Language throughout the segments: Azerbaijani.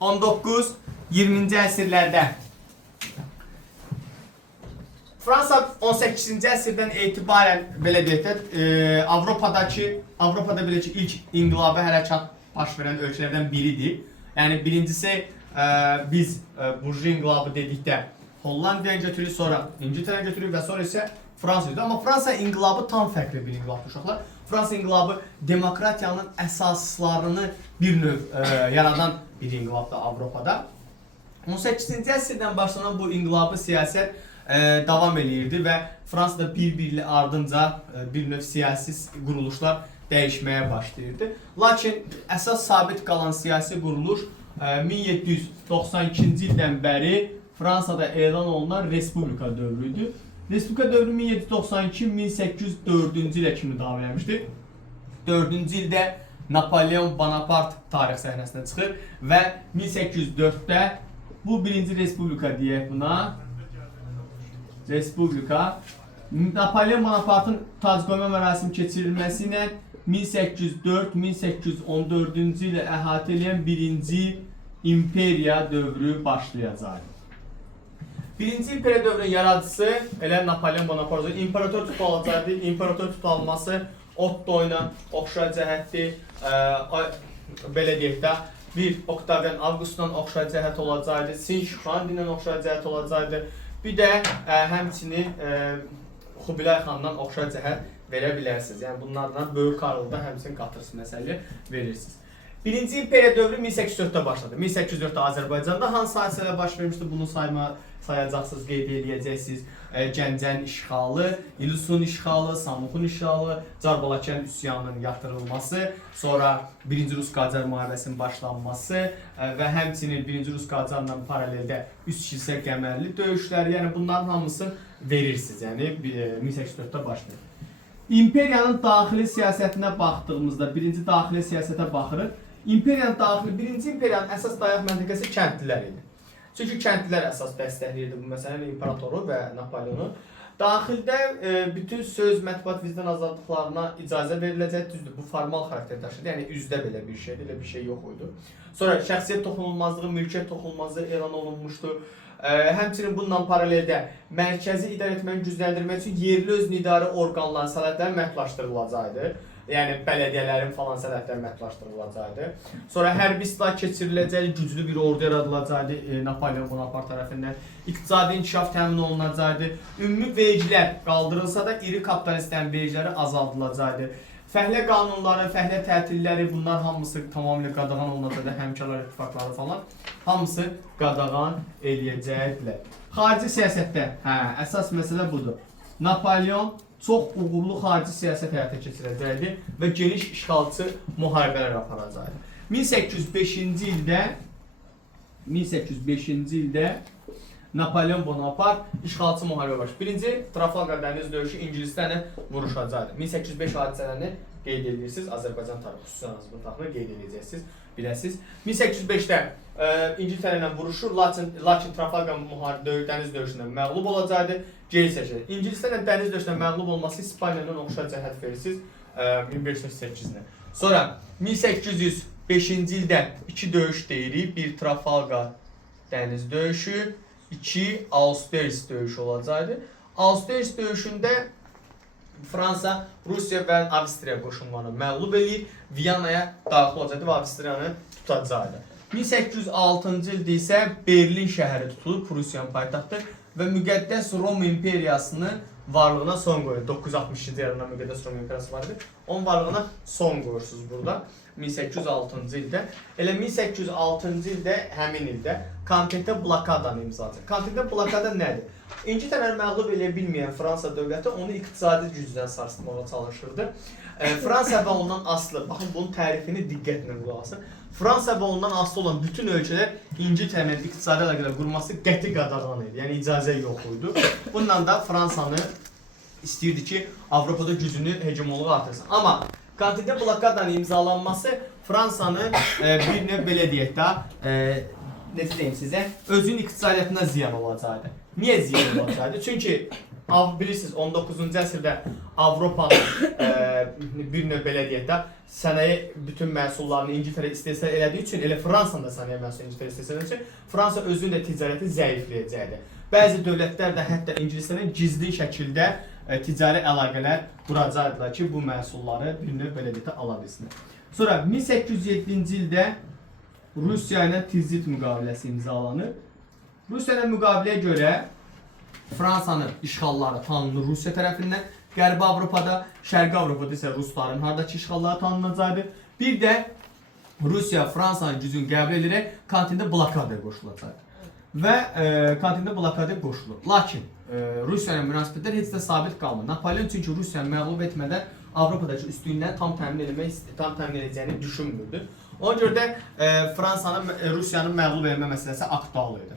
19-20-ci əsrlərdə Fransa 18-ci əsrdən etibarən belə deyək də Avropada belə ki ilk inqilabi hərəkat baş verən ölkələrdən biridir. Yəni birincisi biz burjuva inqilabı dedikdə Hollandiyanı götürürük, sonra İngiltərəni götürürük və sonra isə Fransa'dır. Amma Fransa inqilabı tam fərqli bir inqilabdır uşaqlar. Fransa inqilabı demokratiyanın əsaslarını bir növ yaradan bir inqilabdır Avropada. 18-ci əsrdən başlanan bu inqilabi siyasət davam edirdi və Fransada bir-birli ardınca bir növ siyasi quruluşlar dəyişməyə başlayırdı. Lakin əsas sabit qalan siyasi quruluş 1792-ci ildən bəri Fransada elan olunan Respublika dövrüydü. Respublika dövrü 1792-1804-cü ilə kimi davam etmişdi. 4-cü ildə Napoleon Bonaparte tarix səhnəsinə çıxır və 1804-də bu birinci Respublika deyək buna. Respublika. Napoleon Bonaparte'ın tacqoyma mərasimi keçirilməsi ilə 1804-1814-cü ilə əhatə edən birinci imperiya dövrü başlayacaq. Birinci imperiya dövrünün yaradıcısı elə Napoleon Bonaparte imperator tutulacaqdı. İmperator tutulması Otto ilə oxşar cəhətdir. Belə deyək də bir Octavian August'dan oxşar cəhət olacaqdı. Sinşixuandi ilə oxşar cəhət olacaqdı. Bir də həmçinin Xubilay xandan oxşar cəhət verə bilərsiniz. Yəni bunlardan Böyük Karolda həmçinin qatırsız məsələ verirsiniz. Birinci imperiya dövrü 1804-də başladı. 1804-də Azərbaycanda hansı hadisələr baş vermişdi? Bunu sayacaqsınız, qeyd edəcəksiniz. Gəncənin işğalı, İlisun işğalı, Samuxun işğalı, Carbalakan üsyanının yatırılması, sonra 1-ci Rus-Qacar müharibəsinin başlanması və həmçinin 1-ci Rus-Qacarla paraleldə üst kilsə qəmərli döyüşləri, yəni bunların hamısını verirsiniz. Yəni 1804-də başlayır. İmperiyanın daxili siyasətinə baxdığımızda birinci daxili siyasətə baxırıq. Birinci imperiyanın əsas dayaq məntəqəsi kəndlilər idi. Çünki kəndlilər əsas dəstəkləyirdi bu məsələni imperatoru və Napoleonu. Daxildə bütün söz, mətbuat, vicdan azadlıqlarına icazə veriləcək, düzdür. Bu formal xarakter daşıydı. Yəni üzdə belə bir şeydir, elə bir şey yox idi. Sonra şəxsiyyət toxunulmazlığı, mülkiyyət toxunulmazlığı elan olunmuşdu. Həmçinin bununla paraleldə mərkəzi idarə etməni gücləndirmək üçün yerli özünü idarə orqanların səlahiyyətləri məhdudlaşdırılacaqdı. Yəni bələdiyyələrin falan səlahiyyətləri məhdudlaşdırılacaqdı. Sonra hərbi islah keçiriləcək, güclü bir ordu yaradılacaqdı Napoleon Bonaparte tərəfindən. İqtisadi inkişaf təmin olunacaqdı. Ümumi vergilər qaldırılsa da iri kapitalistlərin vergiləri azaldılacaqdı. Fəhlə qanunları, fəhlə tətilləri bunlar hamısı tamamilə qadağan olunacaqdı, həmkarlar ittifaqları falan hamısı qadağan eləyəcəkdilər. Xarici siyasətdə əsas məsələ budur. Napoleon çox uğurlu xarici siyasət həyata keçirəcəkdi və geniş işğalçı müharibələr aparacaqdı. 1805-ci ildə Napoleon Bonaparte işğalçı müharibə başlayır. Birinci Trafalgar dəniz döyüşü ingilislərlə vuruşacaqdı. 1805 hadisələrini qeyd edirsiniz. Azərbaycan tarixi xüsusi bu taxını qeyd edəcəksiniz, biləsiniz. 1805-də İngiltərə ilə vuruşur, lakin Trafalgar dəniz döyüşündə məğlub olacaqdı. Geri çəkilir. İngilislərlə dəniz döyüşündə məğlub olması İspaniyanın oxşar cəhət verirsiniz 1508-də. Sonra 1805-ci ildə iki döyüş deyirik. Bir Trafalgar dəniz döyüşü, 2 Austerlitz döyüşü olacaqdı. Austerlitz döyüşündə Fransa, Rusiya və Avstriya qoşunlarını məğlub eləyir, Viyanaya daxil olacaqdı və Avstriyanı tutacaqdı. 1806-cı ildə isə Berlin şəhəri tutulur, Prusiyanın paytaxtı və müqəddəs Roma imperiyasını varlığına son qoyur. 960-cı ildə müqəddəs Roma imperiyası var idi. Onun varlığına son qoyursunuz burada. 1806-cı ildə. Elə 1806-cı ildə, həmin ildə Kontentə blokadanı imzalayacaq. Kontentə blokada nədir? İngiltərəni məğlub edə bilməyən Fransa dövləti onu iqtisadi gücdən sarsıtmağa çalışırdı. Fransa və ondan asılı, baxın bunun tərifini diqqətlə qulaq asın. Fransa və ondan asılı olan bütün ölkələr İngiltərənin iqtisadi əlaqələr qurması qəti qadağan idi. Yəni icazə yox idi. Bununla da Fransanı istəyirdi ki, Avropada gücünü, hegemonluğu artırsın. Amma Kontentə blokadanın imzalanması Fransanı bir növ belə deyək də, necə deyim sizə, özünün iqtisadiyyatına ziyan olacaqdı. Niyə ziyan olacaqdı? Çünki bilirsiniz 19-cu əsrdə Avropanın bir növ belə deyək də sənaye bütün məhsullarını İngiltərə istehsal elədiyi üçün, elə Fransanın da sənaye məhsulunu İngiltərə istehsal elədiyi üçün Fransa özünün də ticarəti zəifləyəcəkdir. Bəzi dövlətlər də hətta İngiltərə gizli şəkildə ticari əlaqələr quracaqdılar ki, bu məhsulları bir növ belə deyək də ala bilsinlər. Sonra 1807-ci ildə Rusiya ilə Tilsit müqaviləsi imzalanır. Rusiya ilə müqaviləyə görə Fransanın işğalları tanınır Rusiya tərəfindən. Qərbi Avropada, Şərqi Avropada isə Rusların haradakı işğalları tanınacaqdır. Bir də Rusiya Fransanın gücünü qəbul edərək kontinentə blokadaya qoşulacaqdır. Və kontinentə blokadaya qoşulur. Lakin Rusiya ilə münasibətlər heç də sabit qalmır. Napoleon çünki Rusiyanı məğlub etmədən Avropadakı üstünlüyünü tam təmin edəcəyini düşünmürdü. Ona görə də Fransanın Rusiyanın məğlub etmə məsələsi aktual idi.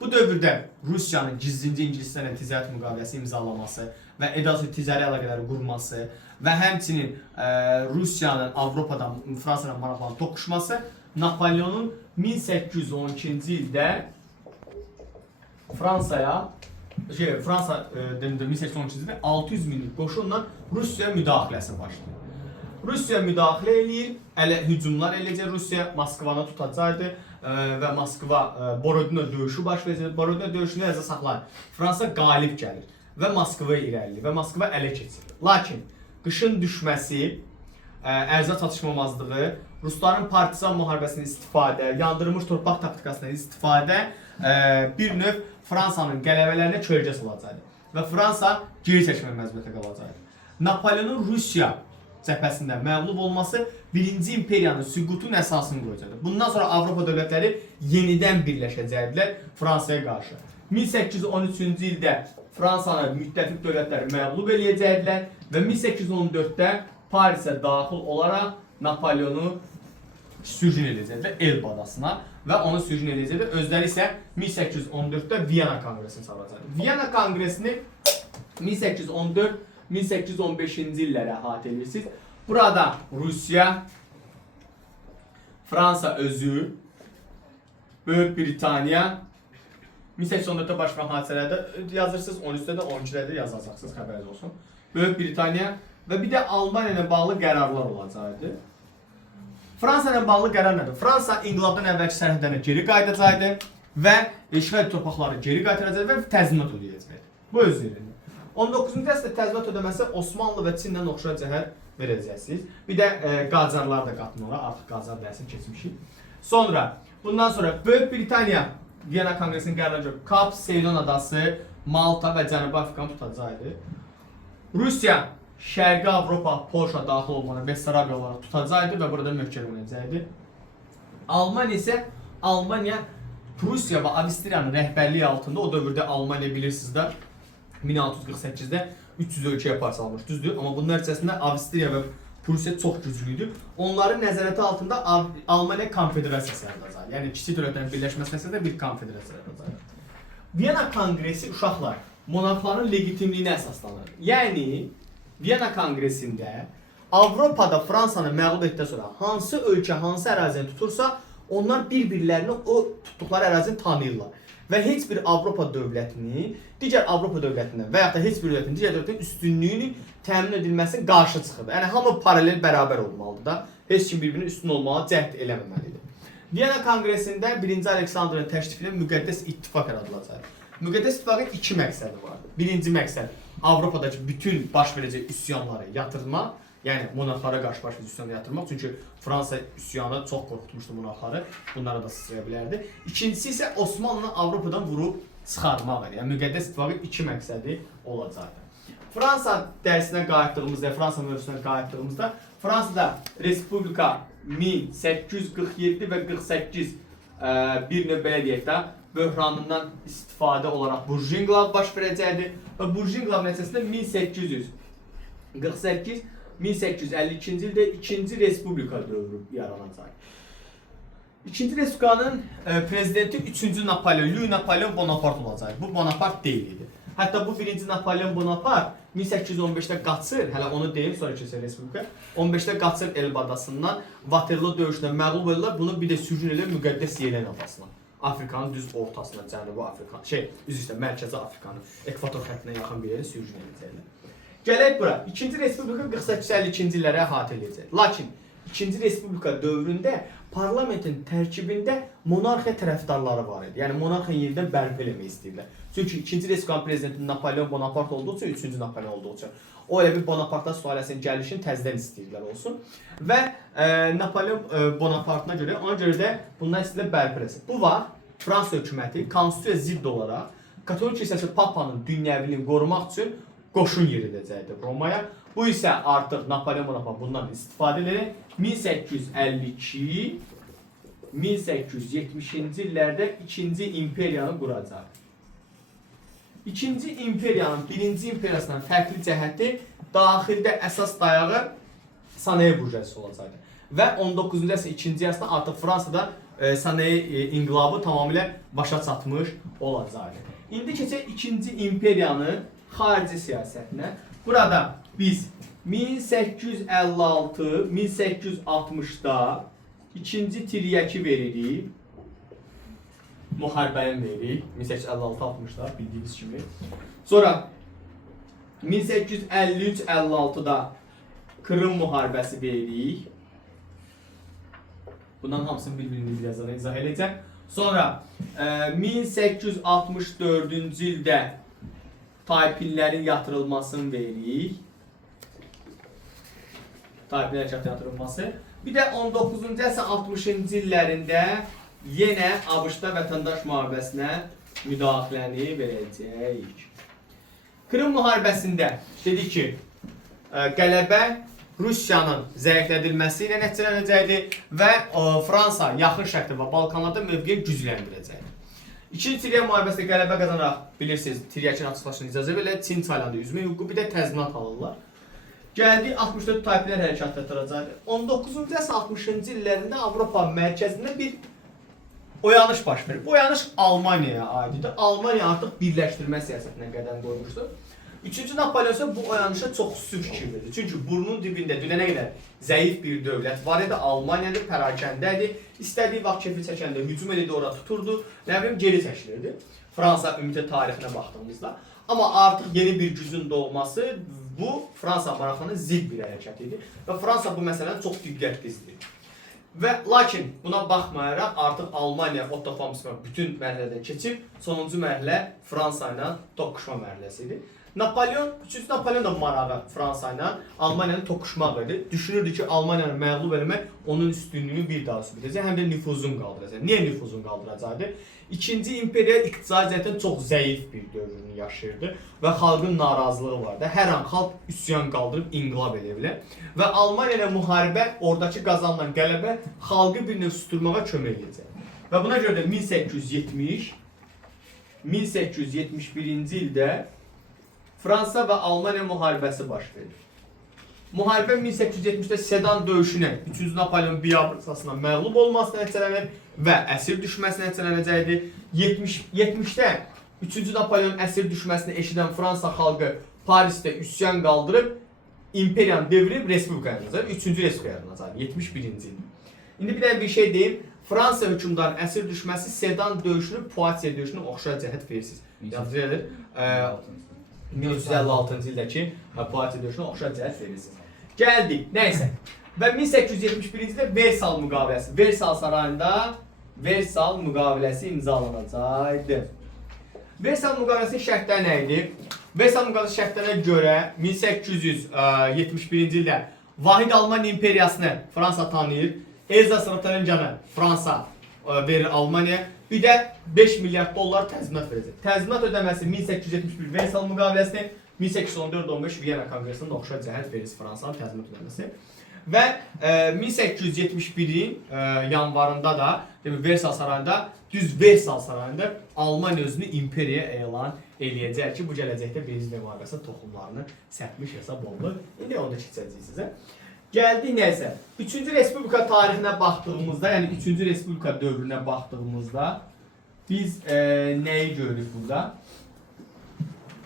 Bu dövrdə Rusiyanın gizlincə İngilislərlə ticarət müqaviləsi imzalaması və edası ticari əlaqələri qurması və həmçinin Rusiyanın Avropadan Fransa ilə maraqlanıb toqquşması Napoleonun 1812-ci ildə Fransa 1812-ci ildə 600 minlik qoşunla Rusiya müdaxiləsi başlayır. Rusiya müdaxilə eləyir, hücumlar eləyəcək Rusiya, Moskvanı tutacaqdı və Moskva Borodino döyüşü baş verəcək. Borodino döyüşünü əzə saxlayır. Fransa qalib gəlir və Moskvaya irəliləyir və Moskva ələ keçirir. Lakin qışın düşməsi, ərzaq çatışmamazlığı, Rusların partizan müharibəsindən istifadə, yandırılmış torpaq taktikasından istifadə bir növ Fransanın qələbələrinə kölgə salacaqdı və Fransa geri çəkilmə məcburiyyətində qalacaqdı. Napoleonun Rusiya cəbhəsində məğlub olması 1-ci imperiyanın süqutunun əsasını qoyacaqdır. Bundan sonra Avropa dövlətləri yenidən birləşəcəkdilər Fransaya qarşı. 1813-cü ildə Fransanın müttəfiq dövlətləri məğlub eləyəcəkdilər və 1814-də Parisə daxil olaraq Napoleonu sürgün edəcəkdilər Elba adasına və onu sürgün edəcəkdilər. Özləri isə 1814-də Viyana konqresini çağıracaqdır. Viyana konqresini 1814-1815-ci illərə əhatə edirsiniz. Burada Rusiya, Fransa özü, Böyük Britaniya, 1814-də baş verən hadisələrdə yazırsınız, 13-də də 12-də də yazacaqsınız, xəbəriniz olsun. Böyük Britaniya və bir də Almaniya ilə bağlı qərarlar olacaqdı. Fransa ilə bağlı qərar nədir? Fransa inqilabdan əvvəlki sərhədlərinə geri qayıdacaqdı və işğal torpaqları geri qaytaracaqdı və təzminat ödəyəcəkdi. Bu öz yerində. 19-cu əsrdə təzminat ödəməsi Osmanlı və Çinlə oxşar cəhət verəcəksiniz. Bir də Qacarlar da qatılmalar, artıq Qacar dərsin keçmişik. Sonra, bundan sonra Böyük Britaniya Viyana Konqresinin qərarına görə Kap, Seylon adası, Malta və Cənubi Afrikanı tutacaqdı. Rusiya Şərqi Avropa, Polşa daxil olmanı Bessarabya olaraq tutacaqdı və burada möhkəmlənəcəkdi. Almaniya Prusiya və Avstriyanın rəhbərliyi altında, o dövrdə Almaniya bilirsiniz də 1648-də 300 ölkəyə parçalanmış, düzdür? Amma bunun nəticəsində Avstriya və Prusiya çox güclüydü. Onların nəzarəti altında Almaniya konfederasiyası yaradacaq. Yəni kiçik dövlətlərin birləşməsi nəticəsində bir konfederasiya yaradacaq. Viyana konqresi uşaqlar monarxların legitimliyinə əsaslanır. Yəni Viyana konqresində Avropada Fransanı məğlub etdikdən sonra hansı ölkə, hansı ərazini tutursa, onlar bir-birlərini o tutduqları ərazini tanıyırlar. Və heç bir Avropa dövlətini digər Avropa dövlətindən və yaxud da heç bir dövlətin digər dövlətin üstünlüyünü təmin edilməsinin qarşı çıxır. Yəni hamı paralel bərabər olmalıdır da. Heç kim bir-birinin üstün olmağa cəhd eləməməlidir. Viyana konqresində 1-ci Aleksandrın təşrifi ilə müqəddəs ittifaq yaradılacaq. Müqəddəs ittifaqın iki məqsədi var. Birinci məqsəd Avropadakı bütün baş verəcək üsyanları yatırmaq. Yəni monarxlara qarşı baş verəcək üsyanları yatırmaq. Çünki Fransa üsyanı çox qorxutmuşdu monarxları. Bunlara da sıçraya bilərdi. İkincisi isə Osmanlını Avropadan vurub çıxarmaq. Yəni müqəddəs ittifaqın iki məqsədi olacaqdı. Fransa dərsinə qayıtdığımızda, Fransa mövzusuna qayıtdığımızda Fransada Respublika 1847 və 48 bir növ belə deyək də böhranından istifadə olaraq Burjua inqilabı baş verəcəkdi və Burjua inqilabı nəticəsində 1848-1852-ci ildə 2-ci Respublika dövrü yaranacaq. 2-ci Respublikanın prezidenti 3-cü Napoleon, Louis Napoleon Bonaparte olacaq. Bu Bonaparte deyil idi. Hətta bu 1-ci Napoleon Bonaparte 1815-də qaçır, hələ onu deyim, sonra keçir Respublika. 15-də qaçır Elba adasından, Waterloo döyüşündə məğlub edirlər, bunu bir də sürgün edir Müqəddəs Yelen adasına. Afrikanın düz ortasına, Cənubi Afrika, üzr istəyirəm, Mərkəzi Afrikanın ekvator xəttinə yaxın bir yerə sürgün edəcəklər. Gələk bura. İkinci Respublika 48-52-ci illəri əhatə edəcək. Lakin İkinci Respublika dövründə parlamentin tərkibində monarxiya tərəfdarları var idi. Yəni monarxiya yenidən bərpa eləmək istəyirlər. Çünki İkinci Respublikanın prezidenti Napoleon Bonaparte olduğu üçün, 3-cü Napoleon olduğu üçün o elə bir Bonapartlar sülaləsinin gəlişini təzədən istəyirlər olsun. Və Napoleon Bonapartına görə, ona görə də bundan istəyirlər bərpa eləsin. Bu vaxt Fransa hökuməti konstitusiyaya zidd olaraq Katolik kilsəsi Papanın dünyəviliyini qorumaq üçün qoşun yeridəcəkdir Romaya. Bu isə artıq Napoleon Bonaparte bundan istifadə edərək 1852-1870-ci illərdə 2-ci imperiyanı quracaq. 2-ci imperiyanın 1-ci imperiyasından fərqli cəhəti daxildə əsas dayağı sənaye burjuyazisi olacaq. Və 19-cu əsrin 2-ci yarısında artıq Fransada sənaye inqilabı tamamilə başa çatmış olacaq. İndi keçək 2-ci imperiyanın xarici siyasətinə. Burada biz 1856-1860-da ikinci tiryəki veririk. Müharibəni veririk. 1856-60-da bildiyiniz kimi. Sonra 1853-56-da Kırım müharibəsi veririk. Bunların hamısını bir-birini birazdan izah edəcəm. Sonra 1864-cü ildə Taipinlərin yatırılmasını veririk. Taipinlərin yatırılması. Bir də 19-cu əsrin 60-cı illərində yenə ABŞ-da vətəndaş müharibəsinə müdaxiləni verəcəyik. Kırım müharibəsində dedik ki, qələbə Rusiyanın zəiflədilməsi ilə nəticələnəcəkdir və Fransa yaxın şərqdə və Balkanlarda mövqeyini gücləndirəcəkdir. İkinci Tiryak müharibəsində qələbə qazanaraq, bilirsiniz, Tiryakın açıqlaşına icazə verirlər, Çin çaylarında üzmə hüququ, bir də təzminat alırlar. Gəldi 64 Taipinlər hərəkatı yatıracaqdır. 19-cu əsr 60-cı illərində Avropa mərkəzində bir oyanış baş verir. Bu oyanış Almaniyaya aiddir. Almaniya artıq birləşdirmə siyasətinə qədəm qoymuşdur. 3-cü Napoleon isə bu oyanışa çox xüsusi fikir verir. Çünki burnun dibində dünənə qədər zəif bir dövlət var idi. Almaniyadır, pərakəndədir. İstədiyi vaxt kefi çəkəndə hücum edirdi, ora tuturdu. Nə bilim, geri çəkilirdi. Fransa ümumi tarixinə baxdığımızda. Amma artıq yeni bir gücün doğması bu Fransa maraqlarına zidd bir hərəkət idi. Və Fransa bu məsələni çox diqqətli izləyir. Və lakin buna baxmayaraq artıq Almaniya Otto von Bismarck bütün mərhələdən keçib, sonuncu mərhələ Fransa ilə toqquşma mərhələsi idi. Napoleon, 3-cü Napoleon da marağı Fransa ilə Almaniyanın toqquşmaq idi. Düşünürdü ki, Almaniyanı məğlub eləmək onun üstünlüyünü bir daha sübut edəcək, həm də nüfuzunu qaldıracaq. Niyə nüfuzunu qaldıracaqdı? İkinci imperiya iqtisadi cəhətdən çox zəif bir dövrünü yaşayırdı və xalqın narazılığı vardı. Hər an xalq üsyan qaldırıb inqilab edə bilər. Və Almaniya ilə müharibə, oradakı qazanılan qələbə xalqı bir növ susturmağa kömək edəcək. Və buna görə də 1871-ci ildə Fransa və Almaniya müharibəsi baş verir. Müharibə 1870-də Sedan döyüşünə 3-cü Napoleon biabr əsasında məğlub olmasına nəticələnir və əsir düşməsinə nəticələnəcəkdir. 70-də 3-cü Napoleon əsir düşməsini eşidən Fransa xalqı Parisdə üsyan qaldırıb imperiyanı devirib Respublika yaradacaq. 3-cü Respublika yaradacaq 71-ci il. İndi bir də bir şey deyim. Fransa hökmdarının əsir düşməsi Sedan döyüşünü Poitiers döyüşünə oxşar cəhət verirsiniz. Yadınızdadır. 1956-cı ildəki Poitiers döyüşünə oxşar cəhət verirsiniz. Gəldik, nəysə. Və 1871-ci ildə Versal müqaviləsi. Versal sarayında Versal müqaviləsi imzalanacaqdı. Versal müqaviləsinin şərtləri nə idi? Versal müqaviləsi şərtlərinə görə 1871-ci ildə Vahid Alman imperiyasını Fransa tanıyır. Elzas-Roteringiyanı Fransa verir Almaniyaya. Bir də 5 milyard dollar təzminat verəcək. Təzminat ödəməsi 1871 Versal müqaviləsini, 1814-15 Viyana konqresinin oxşar cəhət verir Fransanın təzminat ödəməsi. Və 1871-in yanvarında da Versal sarayında, düz Versal sarayında Almaniya özünü imperiyaya elan eləyəcək ki, bu gələcəkdə Birinci Dünya müharibəsinin toxumlarını sərpmiş hesab olunur. İndi onu da keçəcəyik sizə. Gəldik nəysə. 3-cü Respublika tarixinə baxdığımızda, yəni 3-cü Respublika dövrünə baxdığımızda biz nəyi görürük burada?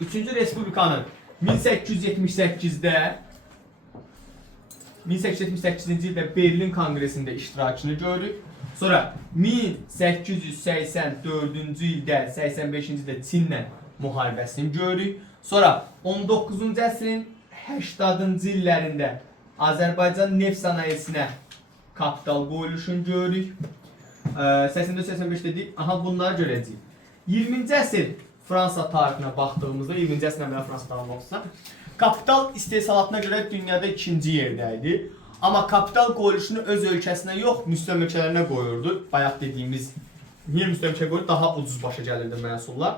3-cü Respublikanın 1878-ci ildə Berlin Konqresində iştirakını görürük. Sonra 1884-cü ildə, 85-ci ildə Çinlə müharibəsini görürük. Sonra 19-cu əsrin 80-cı illərində Azərbaycan neft sənayesinə kapital qoyuluşunu görürük. 84-85 dedik. Aha, bunları görəcəyik. 20-ci əsr Fransa tarixinə baxdığımızda, 20-ci əsrdən belə Fransa tarixinə baxsaq, kapital istehsalatına görə dünyada ikinci yerdə idi. Amma kapital qoyuluşunu öz ölkəsinə yox, müstəmləkələrinə qoyurdu. Bayaq dediyimiz, niyə müstəmləkə qoyurdu? Daha ucuz başa gəlirdi məhsullar.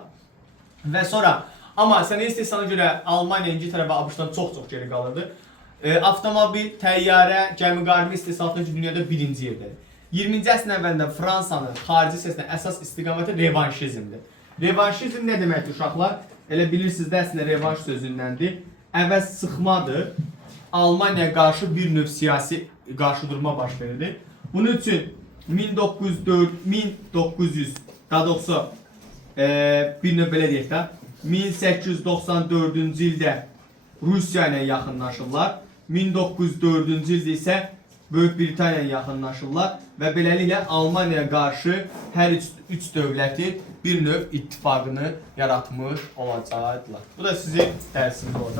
Və sonra, amma sənaye istehsalına görə Almaniya, İngiltərə və ABŞ-dan çox-çox geri qalırdı. Avtomobil, təyyarə, gəmi-qarmı istehsalatında dünyada birinci yerdədir. 20-ci əsrin əvvəlində Fransanın xarici siyasətində əsas istiqaməti revanşizmdir. Revanşizm nə deməkdir uşaqlar? Elə bilirsiniz də əslində revanş sözündəndir. Əvəz sıxmadır. Almaniyaya qarşı bir növ siyasi qarşıdurma baş verildi. Bunun üçün 1900, daha doğrusu bir növ belə deyək də, 1894-cü ildə Rusiya ilə yaxınlaşırlar. 1904-cü ildə isə Böyük Britaniya ilə yaxınlaşırlar və beləliklə Almaniyaya qarşı hər üç dövlətin bir növ ittifaqını yaratmış olacaqlar. Bu da sizin dərsiniz olacaq.